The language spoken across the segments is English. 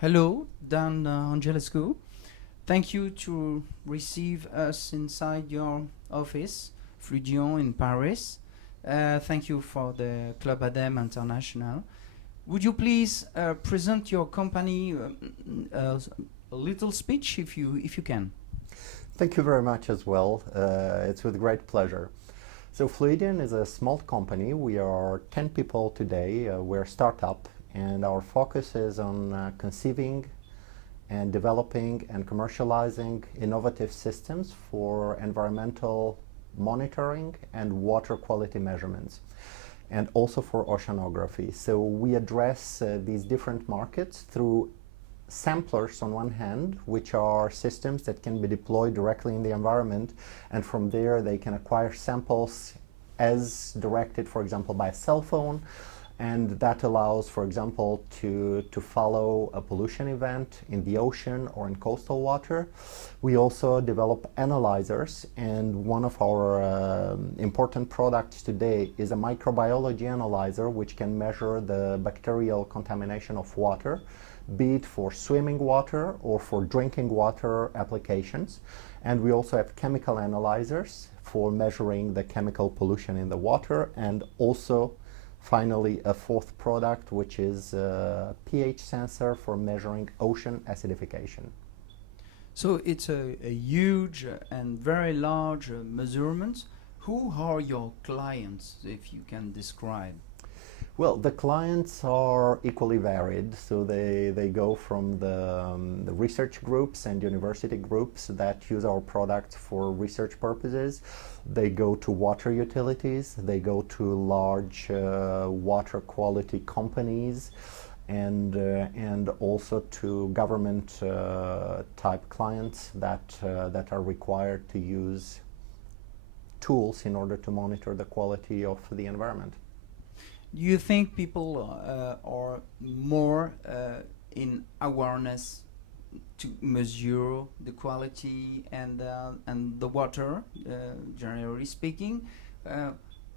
Hello, Dan Angelescu. Thank you to receive us inside your office, Fluidion in Paris. Thank you for the Club ADEME International. Would you please present your company a little speech if you can? Thank you very much as well. It's with great pleasure. So Fluidion is a small company. We are 10 people today. We're a startup, and our focus is on conceiving and developing and commercializing innovative systems for environmental monitoring and water quality measurements, and also for oceanography. So we address these different markets through samplers on one hand, which are systems that can be deployed directly in the environment, and from there they can acquire samples as directed, for example, by a cell phone, and that allows, for example, to follow a pollution event in the ocean or in coastal water. We also develop analyzers, and one of our important products today is a microbiology analyzer which can measure the bacterial contamination of water, be it for swimming water or for drinking water applications. And we also have chemical analyzers for measuring the chemical pollution in the water, and also finally a fourth product which is a pH sensor for measuring ocean acidification. So it's a huge and very large measurement. Who are your clients, if you can describe? Well, the clients are equally varied, so they go from the research groups and university groups that use our product for research purposes. They go to water utilities, they go to large water quality companies, and also to government type clients that are required to use tools in order to monitor the quality of the environment. Do you think people are more in awareness to measure the quality and the water, generally speaking?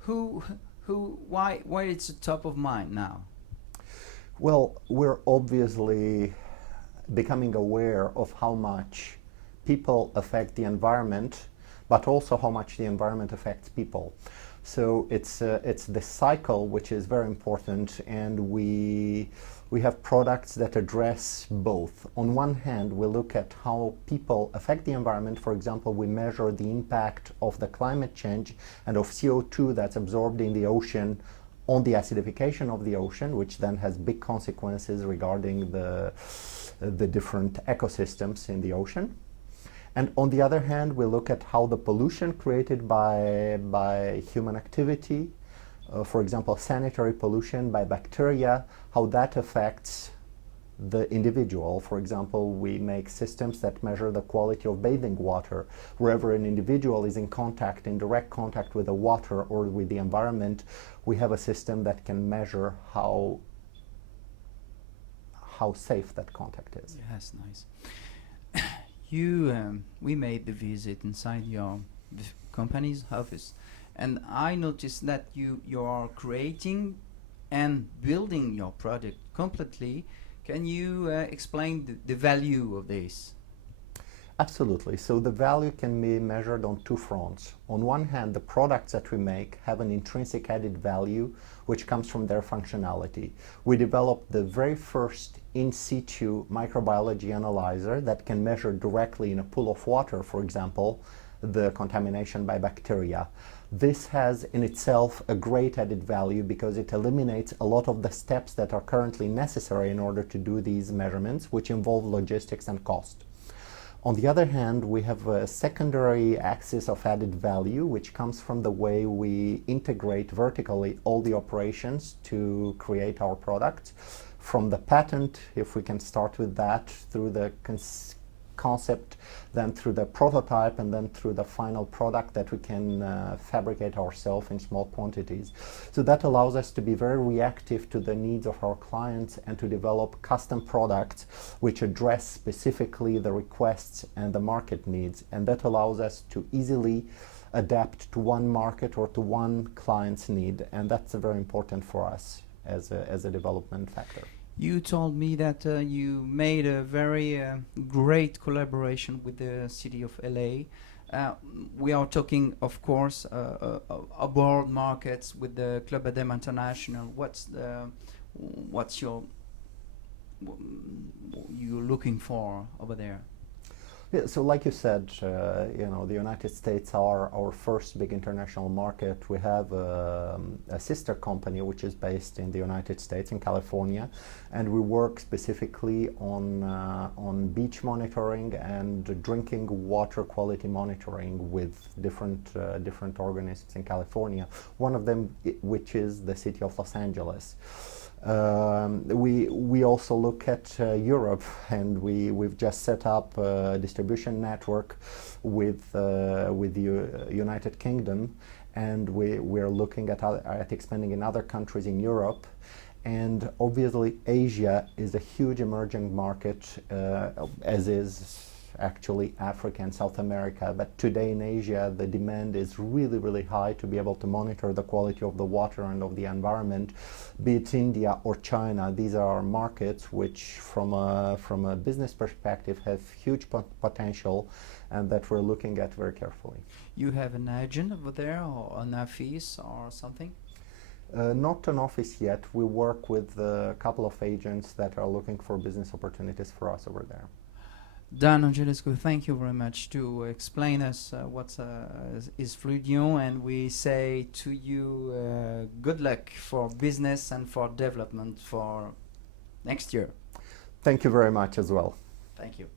Why it's top of mind now? Well, we're obviously becoming aware of how much people affect the environment, but also how much the environment affects people. So it's the cycle which is very important, and we have products that address both. On one hand, we look at how people affect the environment. For example, we measure the impact of the climate change and of CO2 that's absorbed in the ocean on the acidification of the ocean, which then has big consequences regarding the different ecosystems in the ocean. And on the other hand, we look at how the pollution created by human activity, for example, sanitary pollution by bacteria, how that affects the individual. For example, we make systems that measure the quality of bathing water. Wherever an individual is in direct contact with the water or with the environment, we have a system that can measure how safe that contact is. Yes, nice. We made the visit inside your company's office, and I noticed that you are creating and building your product completely. Can you explain the value of this? Absolutely. So the value can be measured on two fronts. On one hand, the products that we make have an intrinsic added value which comes from their functionality. We developed the very first in situ microbiology analyzer that can measure directly in a pool of water, for example, the contamination by bacteria. This has in itself a great added value because it eliminates a lot of the steps that are currently necessary in order to do these measurements, which involve logistics and cost. On the other hand, we have a secondary axis of added value, which comes from the way we integrate vertically all the operations to create our products. From the patent, if we can start with that, through the concept, then through the prototype, and then through the final product that we can fabricate ourselves in small quantities. So that allows us to be very reactive to the needs of our clients and to develop custom products which address specifically the requests and the market needs. And that allows us to easily adapt to one market or to one client's need. And that's very important for us as a development factor. You told me that you made a very great collaboration with the city of LA. We are talking, of course, abroad markets with the Club ADEME International. What's you looking for over there? Yeah, so like you said, the United States are our first big international market. We have a sister company which is based in the United States, in California, and we work specifically on beach monitoring and drinking water quality monitoring with different organisms in California. One of them, which is the city of Los Angeles. We also look at Europe, and we've just set up a distribution network with the United Kingdom, and we're looking at expanding in other countries in Europe. And obviously Asia is a huge emerging market, as is actually Africa and South America, but today in Asia the demand is really high to be able to monitor the quality of the water and of the environment, be it India or China. These are markets which from a business perspective have huge potential, and that we're looking at very carefully. You have an agent over there, or an office or something? Not an office yet. We work with a couple of agents that are looking for business opportunities for us over there. Dan Angelescu, thank you very much to explain us what is Fluidion, and we say to you good luck for business and for development for next year. Thank you very much as well. Thank you.